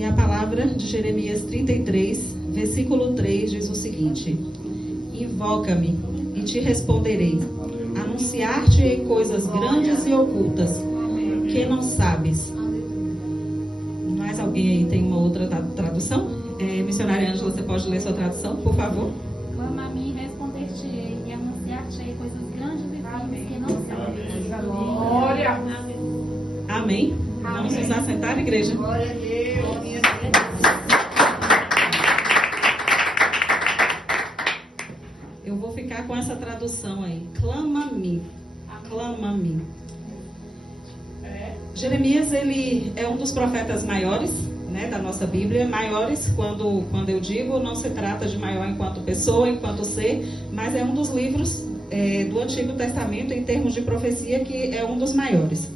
E a palavra de Jeremias 33, versículo 3 diz o seguinte: Invoca-me e te responderei, anunciar-te coisas grandes e ocultas que não sabes. Mais alguém aí tem uma outra tradução? Missionária Ângela, você pode ler sua tradução, por favor? Clama a mim e responder-te-ei, e anunciar-te-ei coisas grandes e firmes que não sabes. Glória! Amém. Vamos nos assentar, igreja? Glória a Deus! Eu vou ficar com essa tradução aí. Clama-me. Clama-me. Jeremias, ele é um dos profetas maiores, né, da nossa Bíblia. Maiores, quando eu digo, não se trata de maior enquanto pessoa, enquanto ser, mas é um dos livros do Antigo Testamento, em termos de profecia, que é um dos maiores.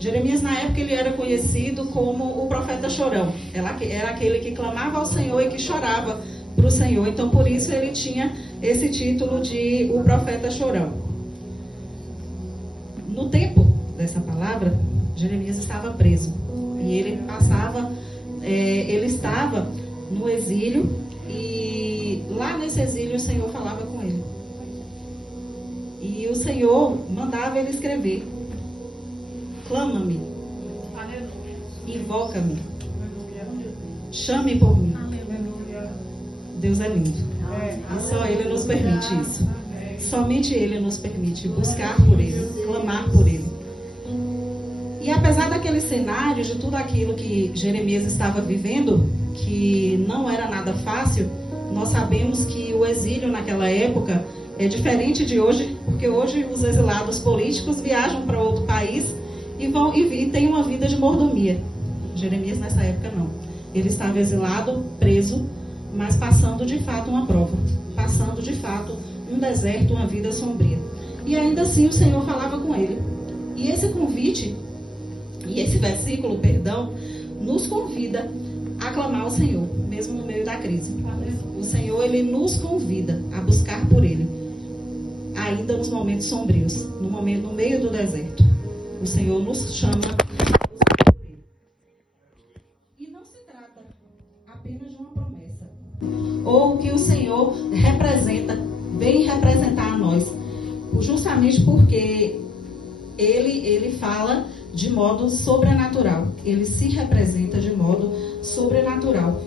Jeremias, na época, ele era conhecido como o profeta chorão. Era aquele que clamava ao Senhor e que chorava para o Senhor. Então, por isso, ele tinha esse título de o profeta chorão. No tempo dessa palavra, Jeremias estava preso. E ele estava no exílio. E lá nesse exílio, o Senhor falava com ele. E o Senhor mandava ele escrever: Clama-me, invoca-me, chame por mim. Deus é lindo. E só Ele nos permite isso. Somente Ele nos permite buscar por Ele, clamar por Ele. E apesar daquele cenário, de tudo aquilo que Jeremias estava vivendo, que não era nada fácil, nós sabemos que o exílio naquela época é diferente de hoje, porque hoje os exilados políticos viajam para outro país e têm uma vida de mordomia. Jeremias nessa época não. Ele estava exilado, preso, mas passando de fato uma prova, passando de fato um deserto, uma vida sombria. E ainda assim o Senhor falava com ele. E esse convite, e esse versículo, nos convida a clamar ao Senhor, mesmo no meio da crise. O Senhor, Ele nos convida a buscar por Ele, ainda nos momentos sombrios, no meio do deserto. O Senhor nos chama a buscar por Ele. E não se trata apenas de uma promessa, ou que o Senhor vem representar a nós, justamente porque Ele fala de modo sobrenatural. Ele se representa de modo sobrenatural.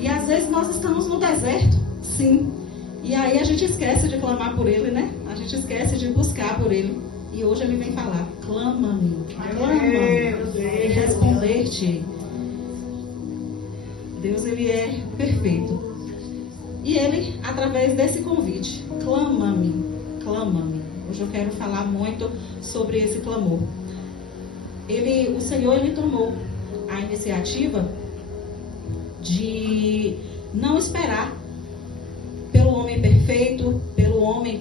E às vezes nós estamos no deserto, sim. E aí a gente esquece de clamar por Ele, né? A gente esquece de buscar por Ele. E hoje Ele vem falar: clama-me, clama-me, e responder-te. Deus, Ele é perfeito. E Ele, através desse convite, clama-me, clama-me. Hoje eu quero falar muito sobre esse clamor. O Senhor, Ele tomou a iniciativa de não esperar pelo homem perfeito, pelo homem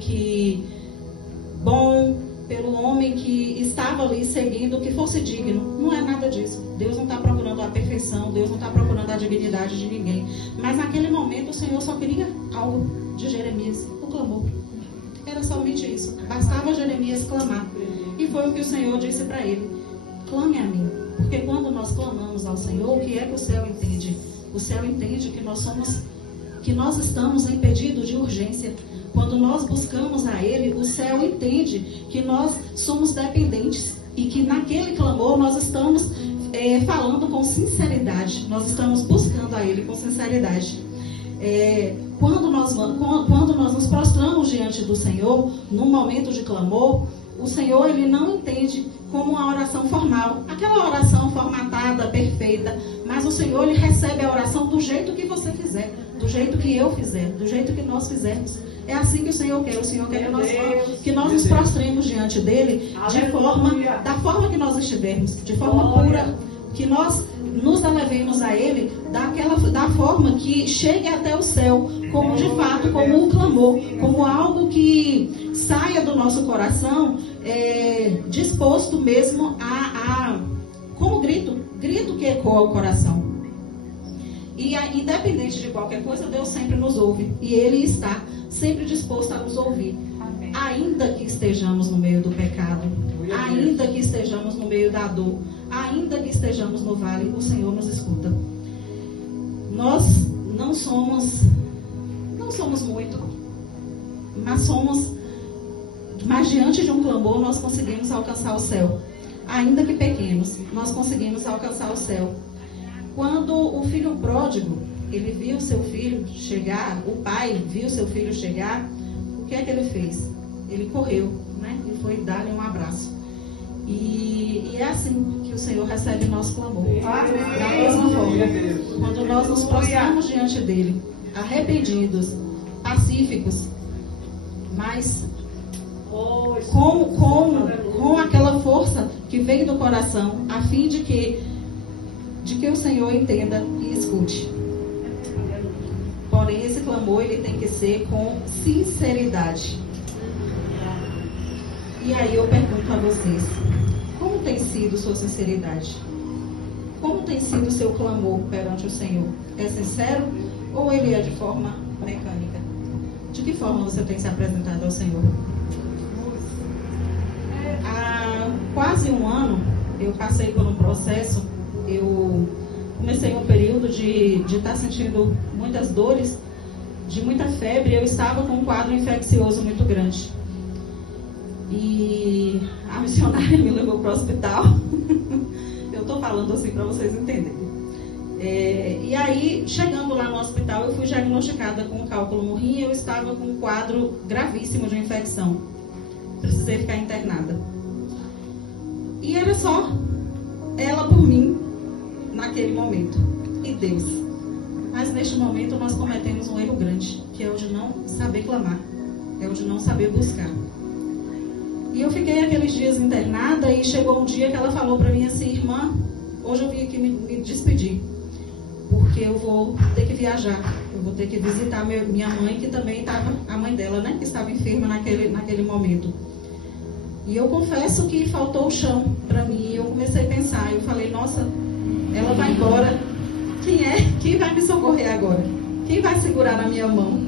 pelo homem que estava ali seguindo, que fosse digno. Não é nada disso. Deus não está procurando a perfeição, Deus não está procurando a dignidade de ninguém. Mas naquele momento o Senhor só queria algo de Jeremias: o clamor. Era somente isso. Bastava Jeremias clamar. E foi o que o Senhor disse para ele: clame a mim. Porque quando nós clamamos ao Senhor, o que é que o céu entende? O céu entende que nós estamos em pedido de urgência. Quando nós buscamos a Ele, o céu entende que nós somos dependentes e que naquele clamor nós estamos falando com sinceridade. Nós estamos buscando a Ele com sinceridade. Quando nós nos prostramos diante do Senhor, num momento de clamor, o Senhor, Ele não entende como uma oração formal, aquela oração formatada, perfeita, mas o Senhor, Ele recebe a oração do jeito que você fizer, do jeito que eu fizer, do jeito que nós fizermos. É assim que o Senhor quer. O Senhor quer que nós nos prostremos diante dEle da forma que nós estivermos, de forma pura, que nós nos elevemos a Ele da forma que chegue até o céu, como de fato, como um clamor, como algo que saia do nosso coração, disposto mesmo como grito que ecoa o coração. E independente de qualquer coisa, Deus sempre nos ouve, e Ele está sempre disposto a nos ouvir. Amém. Ainda que estejamos no meio do pecado, ainda que estejamos no meio da dor, ainda que estejamos no vale, o Senhor nos escuta. Nós não somos muito, mas diante de um clamor nós conseguimos alcançar o céu. Ainda que pequenos, nós conseguimos alcançar o céu. Quando o filho pródigo, ele viu seu filho chegar, o pai viu seu filho chegar, o que é que ele fez? Ele correu, né? E foi dar-lhe um abraço. E é assim que o Senhor recebe nosso clamor. Da mesma forma, quando nós nos prostramos diante dele, arrependidos, pacíficos, mas com aquela força que vem do coração, a fim de que o Senhor entenda e escute. Porém, esse clamor ele tem que ser com sinceridade. E aí eu pergunto a vocês, como tem sido sua sinceridade? Como tem sido o seu clamor perante o Senhor? É sincero ou ele é de forma mecânica? De que forma você tem se apresentado ao Senhor? Há quase um ano eu passei por um processo. Eu comecei um período de estar sentindo muitas dores, de muita febre. Eu estava com um quadro infeccioso muito grande. E a missionária me levou para o hospital. Eu estou falando assim para vocês entenderem. E aí, chegando lá no hospital, eu fui diagnosticada com um cálculo no rim. Eu estava com um quadro gravíssimo de infecção. Precisei ficar internada. E era só ela por mim naquele momento. E Deus. Mas neste momento nós cometemos um erro grande, que é o de não saber clamar. É o de não saber buscar. E eu fiquei aqueles dias internada e chegou um dia que ela falou para mim assim: irmã, hoje eu vim aqui me despedir, porque eu vou ter que viajar, eu vou ter que visitar minha mãe, que também estava, a mãe dela, né, que estava enferma naquele momento. E eu confesso que faltou o chão para mim. Eu comecei a pensar, eu falei: nossa, ela vai embora, quem vai me socorrer agora? Quem vai segurar na minha mão?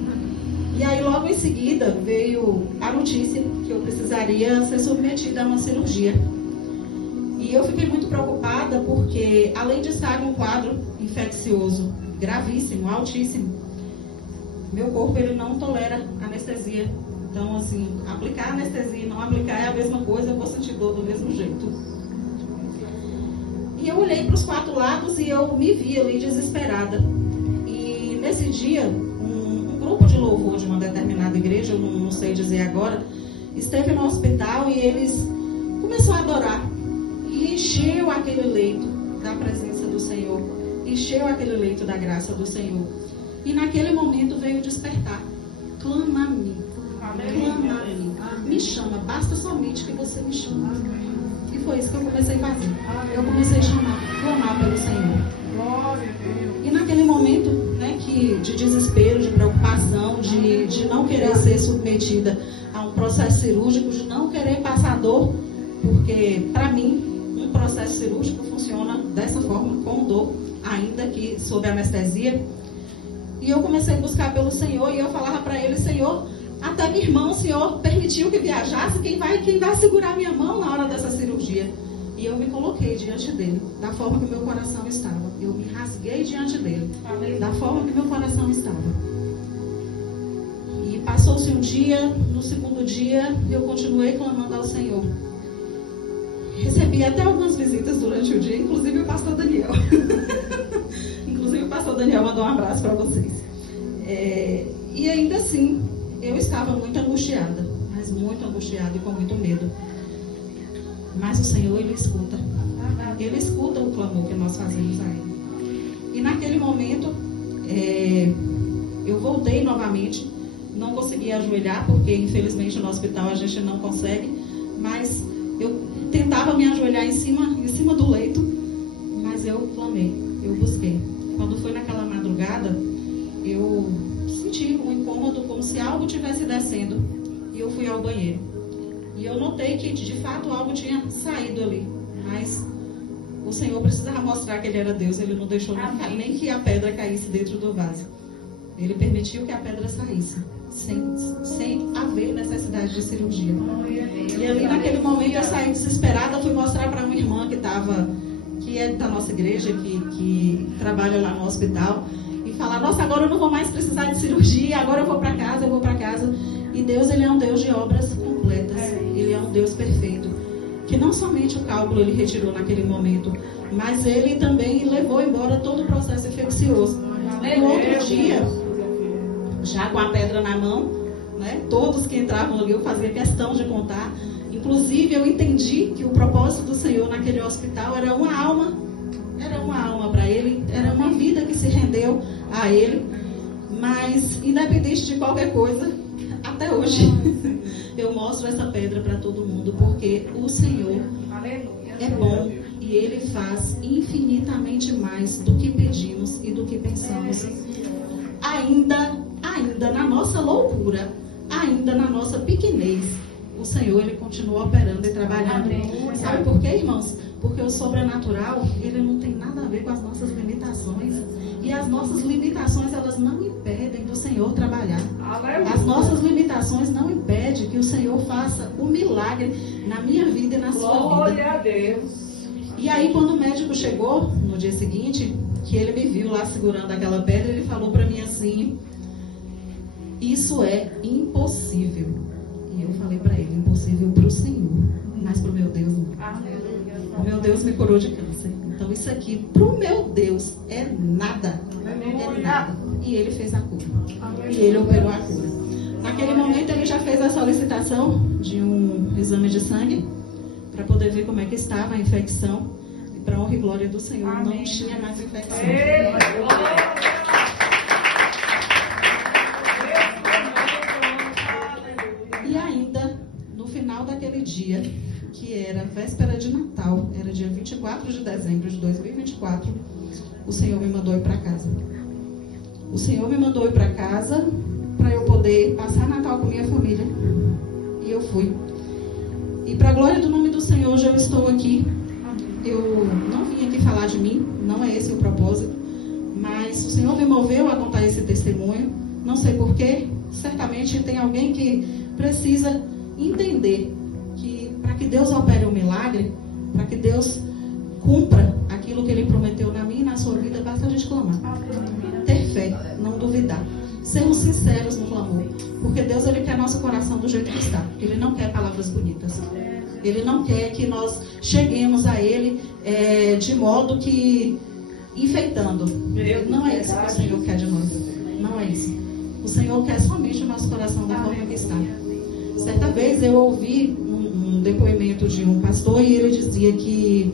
E aí logo em seguida veio a notícia que eu precisaria ser submetida a uma cirurgia. E eu fiquei muito preocupada porque, além de estar em um quadro infeccioso gravíssimo, altíssimo, meu corpo ele não tolera anestesia. Então, assim, aplicar anestesia e não aplicar é a mesma coisa, eu vou sentir dor do mesmo jeito. E eu olhei para os 4 lados e eu me vi ali desesperada. E nesse dia, um grupo de louvor de uma determinada igreja, eu não sei dizer agora, esteve no hospital e eles começaram a adorar. E encheu aquele leito da presença do Senhor. Encheu aquele leito da graça do Senhor. E naquele momento veio o despertar. Clama a mim. Clama a mim. Me chama. Basta somente que você me chame. E foi isso que eu comecei a fazer. Eu comecei a clamar pelo Senhor. E naquele momento, né, de desespero, de preocupação, de não querer ser submetida a um processo cirúrgico, de não querer passar dor, porque para mim um processo cirúrgico funciona dessa forma, com dor, ainda que sob anestesia. E eu comecei a buscar pelo Senhor e eu falava para ele: Senhor, até minha irmã, o Senhor permitiu que viajasse, quem vai segurar minha mão na hora dessa cirurgia? E eu me coloquei diante dele, da forma que meu coração estava. Eu me rasguei diante dele, da forma que meu coração estava. E passou-se um dia, no segundo dia, eu continuei clamando ao Senhor. Recebi até algumas visitas durante o dia, inclusive o pastor Daniel. Inclusive o pastor Daniel mandou um abraço para vocês. E ainda assim, eu estava muito angustiada, mas muito angustiada e com muito medo. Mas o Senhor, Ele escuta. Ele escuta o clamor que nós fazemos a Ele. E naquele momento, eu voltei novamente. Não consegui ajoelhar, porque infelizmente no hospital a gente não consegue. Mas eu tentava me ajoelhar em cima do leito. Mas eu clamei, eu busquei. Quando foi naquela madrugada, eu senti um incômodo, como se algo estivesse descendo. E eu fui ao banheiro. E eu notei que, de fato, algo tinha saído ali. Mas o Senhor precisava mostrar que Ele era Deus. Ele não deixou nem que a pedra caísse dentro do vaso. Ele permitiu que a pedra saísse, sem haver necessidade de cirurgia. E ali, naquele momento, eu saí desesperada. Fui mostrar para uma irmã que é da nossa igreja, que trabalha lá no hospital. falar, nossa, agora eu não vou mais precisar de cirurgia, agora eu vou para casa. E Deus, Ele é um Deus de obras completas. Ele é um Deus perfeito. Que não somente o cálculo Ele retirou naquele momento, mas Ele também levou embora todo o processo infeccioso. No outro dia, já com a pedra na mão, né, todos que entravam ali, eu fazia questão de contar. Inclusive, eu entendi que o propósito do Senhor naquele hospital era uma alma para Ele, era uma vida que se rendeu a Ele. Mas, independente de qualquer coisa, até hoje, eu mostro essa pedra para todo mundo, porque o Senhor é bom e Ele faz infinitamente mais do que pedimos e do que pensamos. Ainda na nossa loucura, ainda na nossa pequenez, o Senhor, Ele continua operando e trabalhando. Sabe por quê, irmãos? Porque o sobrenatural, ele não tem nada a ver com as nossas limitações. E as nossas limitações, elas não impedem do Senhor trabalhar. As nossas limitações não impedem que o Senhor faça um milagre na minha vida e na sua vida. Glória a Deus. E aí, quando o médico chegou, no dia seguinte, que ele me viu lá segurando aquela pedra, ele falou para mim assim, isso é impossível. E eu falei para ele, impossível para o Senhor, mas para o meu Deus não. O meu Deus me curou de câncer. Então isso aqui, para o meu Deus, é nada. É nada. E Ele fez a cura. E Ele operou a cura. Naquele momento ele já fez a solicitação de um exame de sangue para poder ver como é que estava a infecção. E para honra e glória do Senhor, não tinha mais infecção. E ainda, no final daquele dia, que era véspera de Natal, era dia 24 de dezembro de 2024, o Senhor me mandou ir para casa. O Senhor me mandou ir para casa para eu poder passar Natal com minha família. E eu fui. E para a glória do nome do Senhor, hoje eu estou aqui. Eu não vim aqui falar de mim, não é esse o propósito, mas o Senhor me moveu a contar esse testemunho. Não sei porquê, certamente tem alguém que precisa entender que para que Deus opere um milagre, para que Deus cumpra aquilo que Ele prometeu na minha e na sua vida, basta a gente clamar. Ter fé, não duvidar. Sermos sinceros no clamor. Porque Deus, Ele quer nosso coração do jeito que está. Ele não quer palavras bonitas. Ele não quer que nós cheguemos a Ele de modo que enfeitando. Não é isso que o Senhor quer de nós. Não é isso. O Senhor quer somente o nosso coração da forma que está. Certa vez eu ouvi um depoimento de um pastor e ele dizia que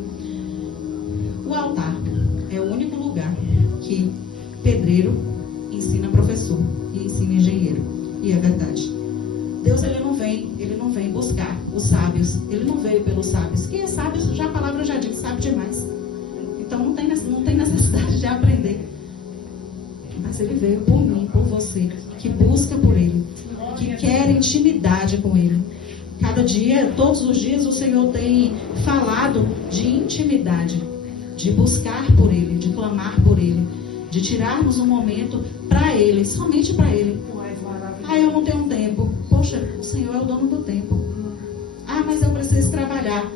o altar é o único lugar que pedreiro ensina professor e ensina engenheiro. E é verdade. Deus, ele não vem buscar os sábios. Ele não veio pelos sábios. Quem é sábio, já a palavra já diz, sabe demais. Então não tem necessidade de aprender. Mas ele veio por mim, por você, que busca por ele, que quer intimidade com ele. Cada dia, todos os dias, o Senhor tem falado de intimidade, de buscar por ele, de clamar por ele, de tirarmos um momento para ele, somente para ele. Ah, eu não tenho tempo. Poxa, o Senhor é o dono do tempo. Ah, mas eu preciso trabalhar.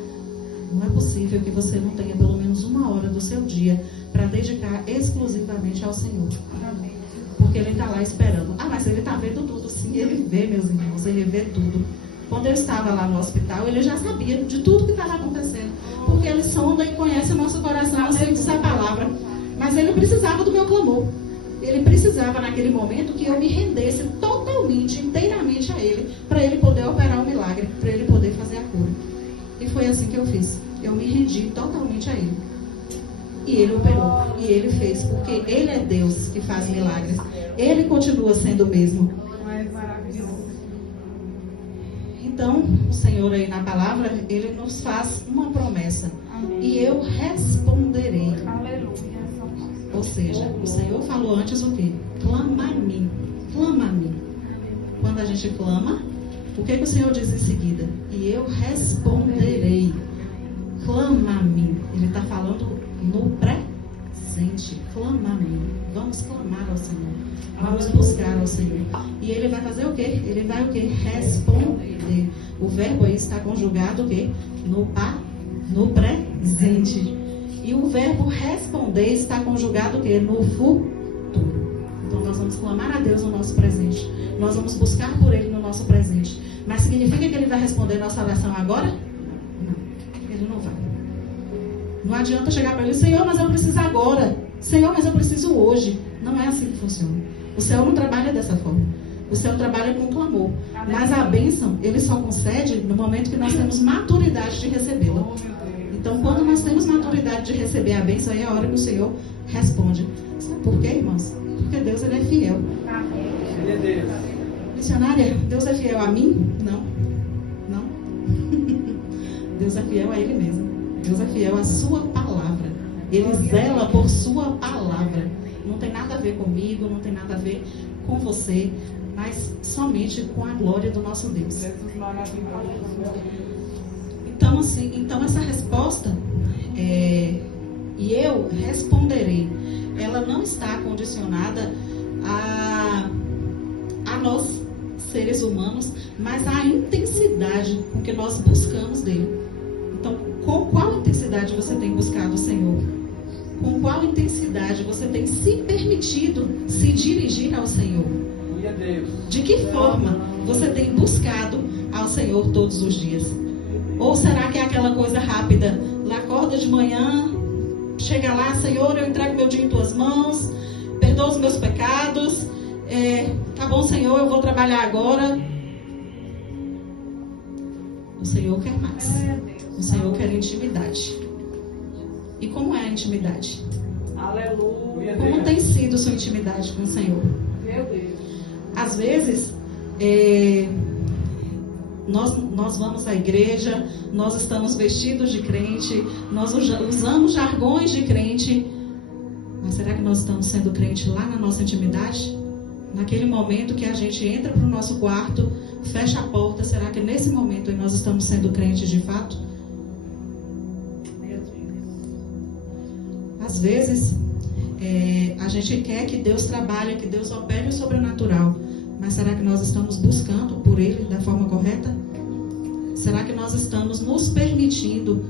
Não é possível que você não tenha pelo menos uma hora do seu dia para dedicar exclusivamente ao Senhor. Porque Ele está lá esperando. Ah, mas Ele está vendo tudo. Sim, Ele vê, meus irmãos, Ele vê tudo. Quando eu estava lá no hospital, Ele já sabia de tudo que estava acontecendo. Porque Ele sonda e conhece o nosso coração, assim diz a palavra. Mas Ele precisava do meu clamor. Ele precisava, naquele momento, que eu me rendesse totalmente, inteiramente a Ele, para Ele poder operar o milagre, para Ele poder fazer a cura. E foi assim que eu fiz. Eu me rendi totalmente a Ele. E Ele operou. E Ele fez. Porque Ele é Deus que faz milagres. Ele continua sendo o mesmo. Então, o Senhor aí na palavra, Ele nos faz uma promessa. E eu responderei. Ou seja, o Senhor falou antes o quê? Clama a mim. Clama a mim. Quando a gente clama, o que o Senhor diz em seguida? E eu responderei. Clama a mim. Ele está falando no presente. Clama a mim. Vamos clamar ao Senhor. Vamos buscar ao Senhor. E Ele vai fazer o quê? Ele vai o quê? Responder. O verbo aí está conjugado o quê? No presente. E o verbo responder está conjugado o quê? No futuro. nós vamos clamar a Deus no nosso presente. Nós vamos buscar por Ele no nosso presente. Mas significa que Ele vai responder nossa oração agora? Não, Ele não vai. Não adianta chegar para Ele, Senhor, mas eu preciso agora. Senhor, mas eu preciso hoje. Não é assim que funciona. O céu não trabalha dessa forma. O céu trabalha com clamor. Mas a bênção, Ele só concede no momento que nós temos maturidade de recebê-la. Então, quando nós temos maturidade de receber a bênção, aí é a hora que o Senhor responde. Sabe por quê, irmãos? Porque Deus, Ele é fiel. Missionária, Deus é fiel a mim? Não. Não. Deus é fiel a Ele mesmo. Deus é fiel à sua palavra. Ele zela por sua palavra. Não tem nada a ver comigo, não tem nada a ver com você, mas somente com a glória do nosso Deus. Então essa resposta, e eu responderei, ela não está condicionada a nós, seres humanos, mas à intensidade com que nós buscamos dele. Então, com qual intensidade você tem buscado o Senhor? Com qual intensidade você tem se permitido se dirigir ao Senhor? De que forma você tem buscado ao Senhor todos os dias? Ou será que é aquela coisa rápida? Lá acorda de manhã, chega lá, Senhor, eu entrego meu dia em tuas mãos, perdoa os meus pecados, tá bom, Senhor, eu vou trabalhar agora. O Senhor quer mais. O Senhor quer intimidade. E como é a intimidade? Aleluia. Como tem sido sua intimidade com o Senhor? Meu Deus. Às vezes, nós vamos à igreja, nós estamos vestidos de crente, nós usamos jargões de crente, mas será que nós estamos sendo crente lá na nossa intimidade? Naquele momento que a gente entra para o nosso quarto, fecha a porta, será que nesse momento nós estamos sendo crentes de fato? Às vezes, a gente quer que Deus trabalhe, que Deus opere o sobrenatural. Mas será que nós estamos buscando por Ele da forma correta? Será que nós estamos nos permitindo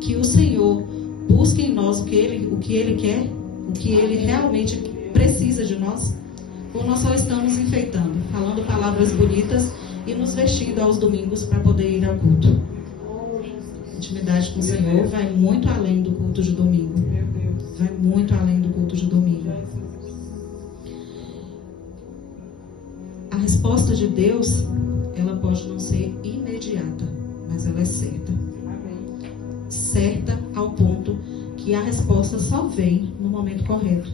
que o Senhor busque em nós o que Ele quer? O que Ele realmente precisa de nós? Ou nós só estamos enfeitando, falando palavras bonitas e nos vestindo aos domingos para poder ir ao culto? Intimidade com o Senhor vai muito além do culto de domingo. Vai muito além do culto de domingo. A resposta de Deus, ela pode não ser imediata, mas ela é certa. Certa ao ponto que a resposta só vem no momento correto.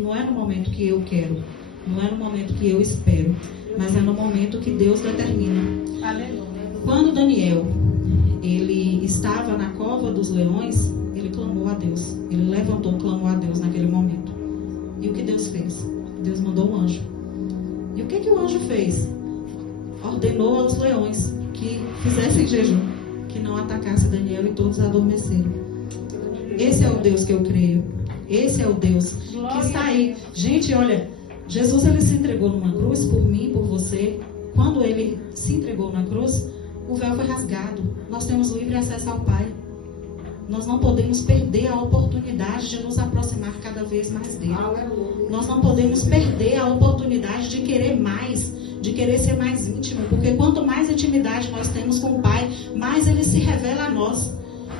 Não é no momento que eu quero, não é no momento que eu espero, mas é no momento que Deus determina. Quando Daniel, ele estava na cova dos leões, ele clamou a Deus. Ele levantou, clamou a Deus naquele momento. E o que Deus fez? Deus mandou um anjo. E o que o anjo fez? Ordenou aos leões que fizessem jejum, que não atacasse Daniel, e todos adormeceram. Esse é o Deus que eu creio. Esse é o Deus que está aí. Gente, olha, Jesus, ele se entregou numa cruz por mim, por você. Quando ele se entregou na cruz, o véu foi rasgado. Nós temos livre acesso ao Pai. Nós não podemos perder a oportunidade de nos aproximar cada vez mais dele. Nós não podemos perder a oportunidade de querer mais, de querer ser mais íntimo, porque quanto mais intimidade nós temos com o Pai, mais ele se revela a nós.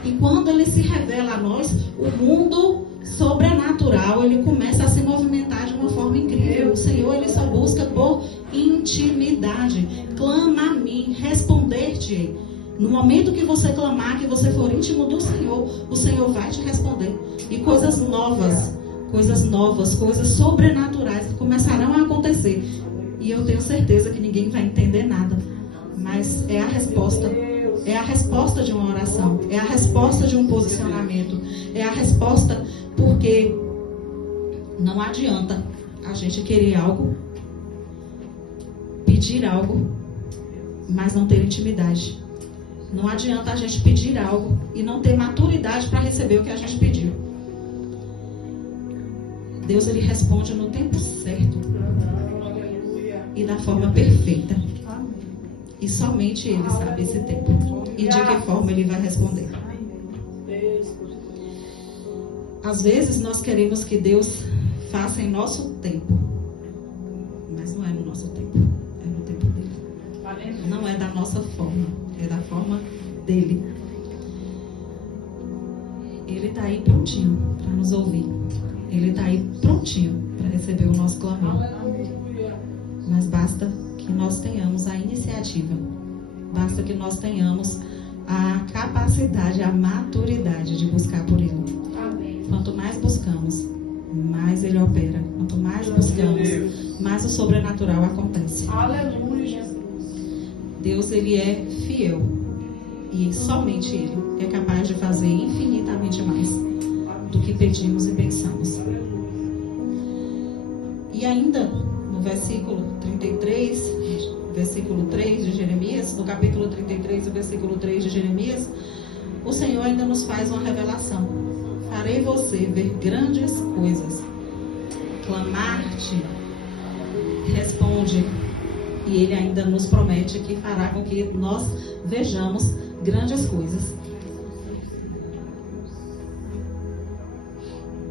E quando ele se revela a nós, o mundo sobrenatural, ele começa a se movimentar de uma forma incrível. O Senhor, ele só busca por intimidade. Clama a mim, responder-te. No momento que você clamar, que você for íntimo do Senhor, o Senhor vai te responder. E coisas novas, coisas sobrenaturais começarão a acontecer. E eu tenho certeza que ninguém vai entender nada. Mas é a resposta. É a resposta de uma oração. É a resposta de um posicionamento. É a resposta porque não adianta a gente querer algo, pedir algo, mas não ter intimidade. Não adianta a gente pedir algo e não ter maturidade para receber o que a gente pediu. Deus, ele responde no tempo certo e da forma perfeita. E somente ele sabe esse tempo e de que forma ele vai responder. Às vezes nós queremos que Deus faça em nosso tempo, nossa forma, é da forma dele. Ele está aí prontinho para nos ouvir. Ele está aí prontinho para receber o nosso clamor. Mas basta que nós tenhamos a iniciativa. Basta que nós tenhamos a capacidade, a maturidade de buscar por Ele. Quanto mais buscamos, mais Ele opera. Quanto mais buscamos, mais o sobrenatural acontece. Aleluia, Jesus. Deus, Ele é fiel. E somente Ele é capaz de fazer infinitamente mais do que pedimos e pensamos. E ainda no versículo 33, versículo 3 de Jeremias, no capítulo 33, o versículo 3 de Jeremias, o Senhor ainda nos faz uma revelação. Farei você ver grandes coisas. Clamar-te, responde. E Ele ainda nos promete que fará com que nós vejamos grandes coisas.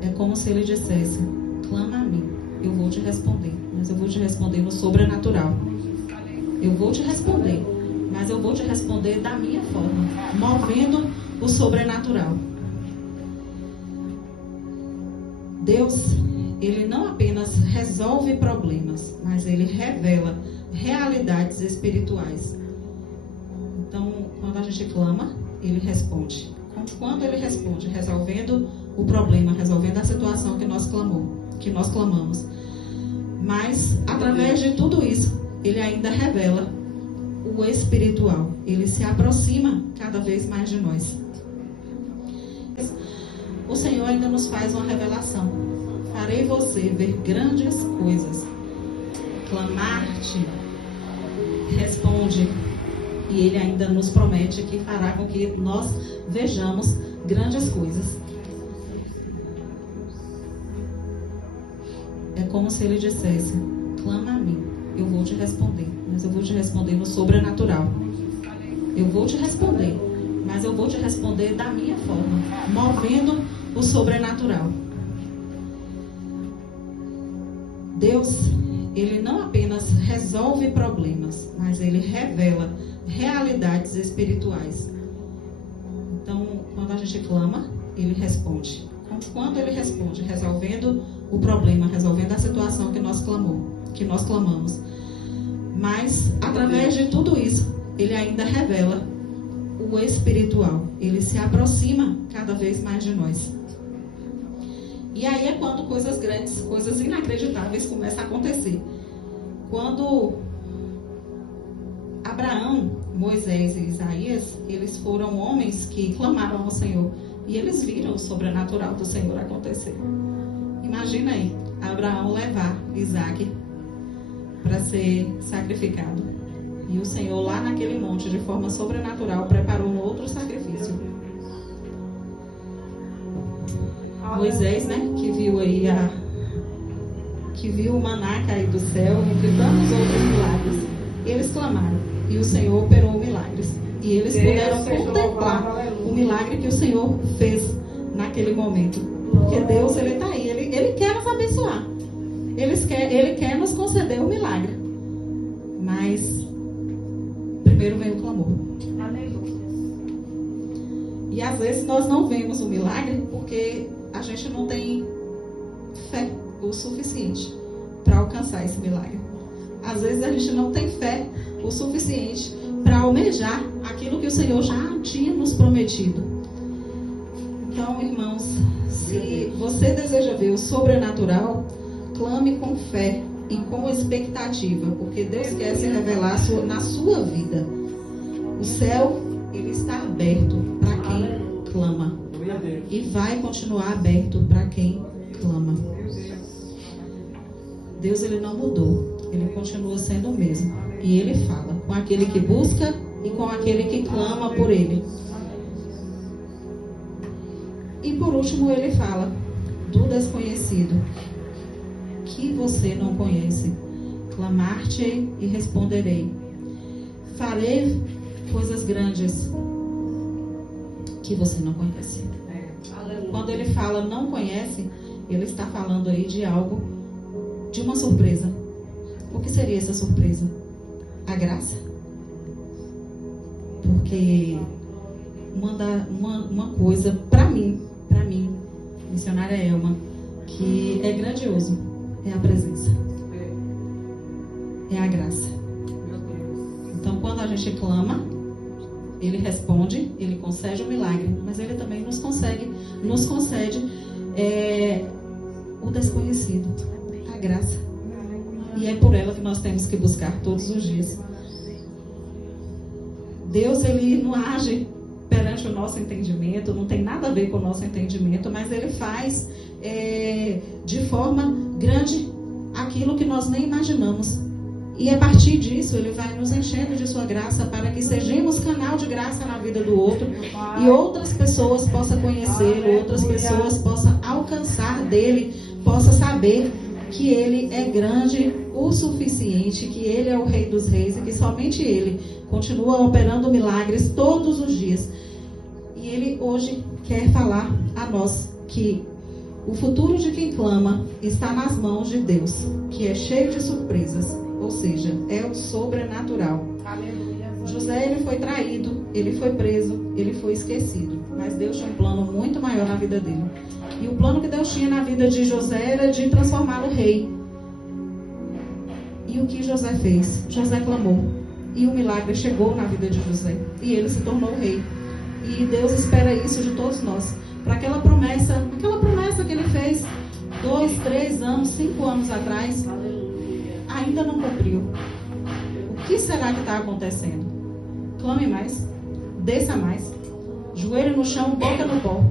É como se Ele dissesse: clama a mim, eu vou te responder, mas eu vou te responder no sobrenatural. Eu vou te responder, mas eu vou te responder da minha forma, movendo o sobrenatural. Deus, Ele não apenas resolve problemas, mas Ele revela realidades espirituais. Então, quando a gente clama, Ele responde. Quando Ele responde, resolvendo o problema, resolvendo a situação que nós clamamos. Mas, através de tudo isso, Ele ainda revela o espiritual. Ele se aproxima cada vez mais de nós. O Senhor ainda nos faz uma revelação. Farei você ver grandes coisas. Clamar-te, responde. E Ele ainda nos promete que fará com que nós vejamos grandes coisas. É como se Ele dissesse: clama a mim, eu vou te responder, mas eu vou te responder no sobrenatural. Eu vou te responder, mas eu vou te responder da minha forma, movendo o sobrenatural. Deus, Ele não apenas resolve problemas, mas Ele revela realidades espirituais. Então, quando a gente clama, Ele responde. Quando Ele responde, resolvendo o problema, resolvendo a situação que nós clamamos. Mas, através de tudo isso, Ele ainda revela o espiritual. Ele se aproxima cada vez mais de nós. E aí é quando coisas grandes, coisas inacreditáveis começam a acontecer. Quando Abraão, Moisés e Isaías, eles foram homens que clamaram ao Senhor. E eles viram o sobrenatural do Senhor acontecer. Imagina aí, Abraão levar Isaac para ser sacrificado. E o Senhor lá naquele monte, de forma sobrenatural, preparou um outro sacrifício. Moisés, né, que viu o maná cair do céu, entre tantos outros milagres. Eles clamaram e o Senhor operou milagres. E eles puderam contemplar o milagre que o Senhor fez naquele momento. Porque Deus, Ele está aí, Ele quer nos abençoar. Ele quer nos conceder o milagre. Mas primeiro vem o clamor. E às vezes nós não vemos o milagre porque a gente não tem fé o suficiente para alcançar esse milagre. Às vezes a gente não tem fé o suficiente para almejar aquilo que o Senhor já tinha nos prometido. Então, irmãos, se você deseja ver o sobrenatural, clame com fé e com expectativa, porque Deus quer se revelar na sua vida. O céu, ele está aberto para quem clama. E vai continuar aberto para quem clama. Deus, ele não mudou. Ele continua sendo o mesmo. E ele fala com aquele que busca e com aquele que clama por ele. E por último ele fala do desconhecido, que você não conhece. Clamar-te e responderei. Farei coisas grandes que você não conhece. Quando ele fala não conhece, ele está falando aí de algo, de uma surpresa. O que seria essa surpresa? A graça. porque uma coisa, para mim, missionária Elma, que é grandioso, é a presença, é a graça. Então, quando a gente clama, Ele responde, Ele concede o milagre, mas Ele também nos concede o desconhecido, a graça. E é por ela que nós temos que buscar todos os dias. Deus, Ele não age perante o nosso entendimento, não tem nada a ver com o nosso entendimento, mas Ele faz de forma grande aquilo que nós nem imaginamos. E a partir disso, Ele vai nos enchendo de sua graça para que sejamos canal de graça na vida do outro e outras pessoas possam conhecê-lo, outras pessoas possam alcançar dele, possam saber que Ele é grande o suficiente, que Ele é o Rei dos Reis e que somente Ele continua operando milagres todos os dias. E Ele hoje quer falar a nós que o futuro de quem clama está nas mãos de Deus, que é cheio de surpresas. Ou seja, é o sobrenatural. Aleluia. José, ele foi traído, ele foi preso, ele foi esquecido. Mas Deus tinha um plano muito maior na vida dele. E o plano que Deus tinha na vida de José era de transformá-lo rei. E o que José fez? José clamou. E o milagre chegou na vida de José. E ele se tornou rei. E Deus espera isso de todos nós. Para aquela promessa que ele fez 2, 3 anos, 5 anos atrás, ainda não cumpriu. O que será que está acontecendo? Clame mais, desça mais, joelho no chão, boca no pó.